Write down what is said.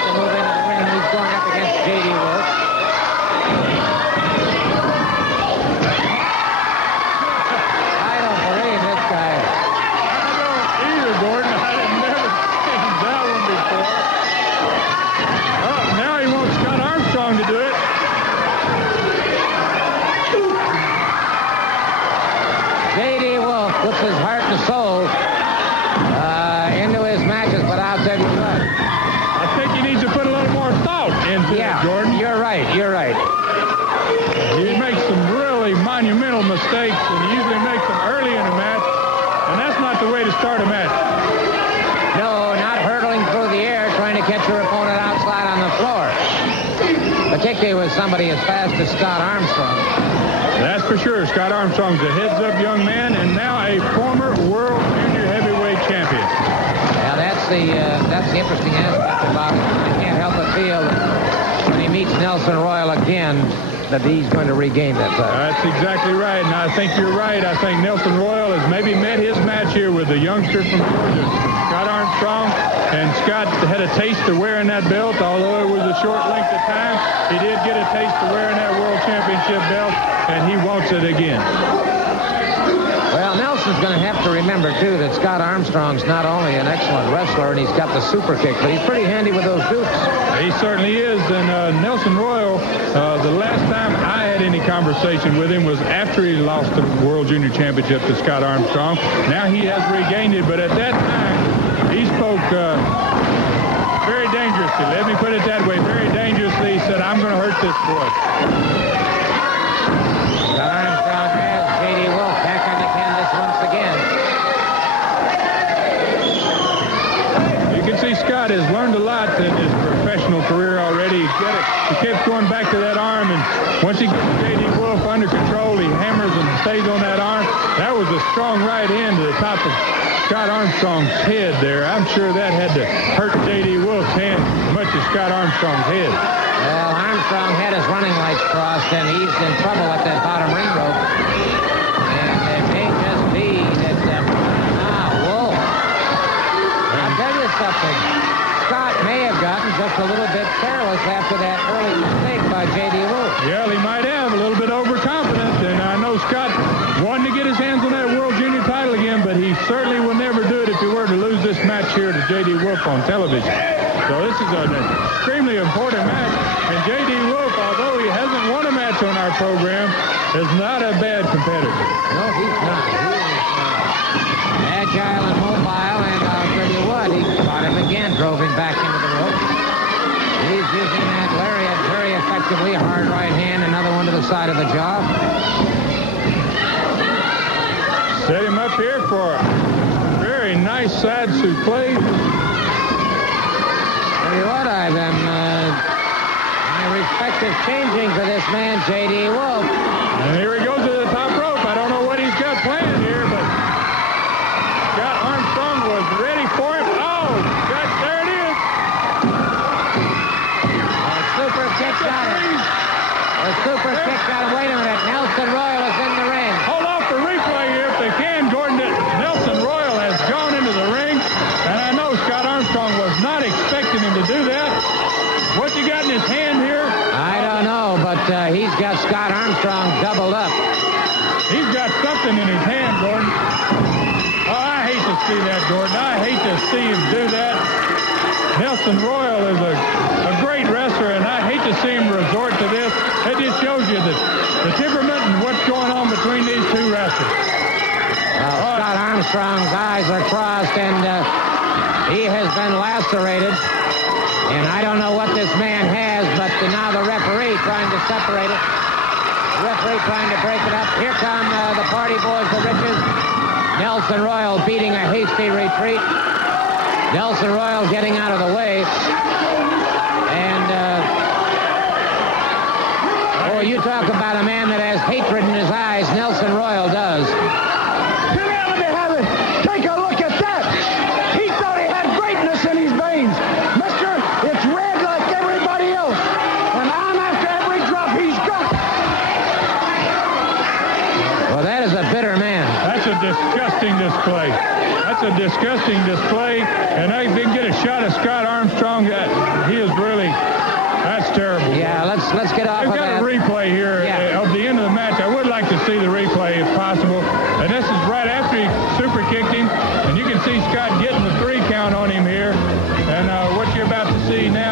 to move into the ring. He's going up against J.D. Wolfe. I don't believe this guy. I don't either, Gordon. I've never seen that one before. Oh, now he wants Scott Armstrong to do it. J.D. Wolfe puts his heart and soul into his matches, but I'll tell you what. I think he needs to put a little more thought into it, Gordon. You're right. You're right. He makes some really monumental mistakes, and he usually makes them early in a match, and that's not the way to start a match. No, not hurtling through the air, trying to catch your opponent outside on the floor. Particularly with somebody as fast as Scott Armstrong. That's for sure. Scott Armstrong's a heads-up young man, and now a former world junior heavyweight champion. Now that's the interesting aspect about it. I can't help but feel that when he meets Nelson Royal again, that he's going to regain that title. That's exactly right, and I think you're right. I think Nelson Royal has maybe met his match here with the youngster from Georgia, Scott Armstrong, and Scott had a taste of wearing that belt, although it was a short length of time. He did get a taste of wearing that world championship belt, and he wants it again. Well, Nelson's going to have to remember, too, that Scott Armstrong's not only an excellent wrestler, and he's got the super kick, but he's pretty handy with those dukes. He certainly is, and Nelson Royal, the last time I had any conversation with him was after he lost the World Junior Championship to Scott Armstrong. Now he has regained it, but at that time, he spoke very dangerously. Let me put it that way, very dangerously. He said, I'm going to hurt this boy. Scott Armstrong has J.D. Wolfe back on the canvas once again. You can see Scott has learned a lot in his professional career already. He kept going back to that arm, and once he gets J.D. Wolfe under control, he hammers and stays on that arm. That was a strong right hand to the top of Scott Armstrong's head there. I'm sure that had to hurt J.D. Wolfe's hand as much as Scott Armstrong's head. Well, Armstrong had his running lights crossed, and he's in trouble at that bottom ring rope. And it may just be that, Wolfe. I'll tell you something. Scott may have gotten just a little bit careless after that early mistake by J.D. Wolfe. Yeah, he might have a little bit overconfident, and I know Scott wanted to get his hands on that World Junior title again, but he certainly will never do it if he were to lose this match here to J.D. Wolfe on television. So this is an extremely important match, and J.D. Wolfe, although he hasn't won a match on our program, is not a bad competitor. No, he's not. He is agile and mobile, and I'll tell you what, he caught him again, drove him back into the rope. He's using that lariat very effectively, hard right hand, another one to the side of the jaw. Set him up here for a very nice side suplex. Tell you what, Ivan, my respect is changing for this man, J.D. Wolfe. And here he goes to the top rope. I don't know what he's got planned here, but Scott Armstrong was ready for him. Oh, there it is. The super kick got him. The super kick got him. Wait a minute. Nelson Royal is in the ring. Hold off the replay here if they can, Gordon. Nelson Royal has gone into the ring, and I know Scott Armstrong was not expecting him to do that. What you got in his hand here? I don't know, but he's got Scott Armstrong doubled up. He's got something in his hand, Gordon. Oh, I hate to see that, Gordon. I hate to see him do that. Nelson Royal is a great wrestler, and I hate to see him resort to this. It just shows you the temperament and what's going on between these two wrestlers. Scott Armstrong's eyes are crossed, and he has been lacerated. And I don't know what this man has, but now the referee trying to separate it. The referee trying to break it up. Here come the party boys, the Riches. Nelson Royal beating a hasty retreat. Nelson Royal getting out of the way. And, you talk about a man that has hatred in his eyes. Nelson Royal does. Here, let me have it. Take a look at that. He thought he had greatness in his veins. Mister, it's red like everybody else. And I'm after every drop he's got. Well, that is a bitter man. That's a disgusting display. That's That's a disgusting display. And if they can get a shot of Scott Armstrong, he is really, that's terrible. Yeah, let's get off of that. They've got a replay here of the end of the match. I would like to see the replay if possible. And this is right after he super kicked him. And you can see Scott getting the 3 count on him here. And what you're about to see now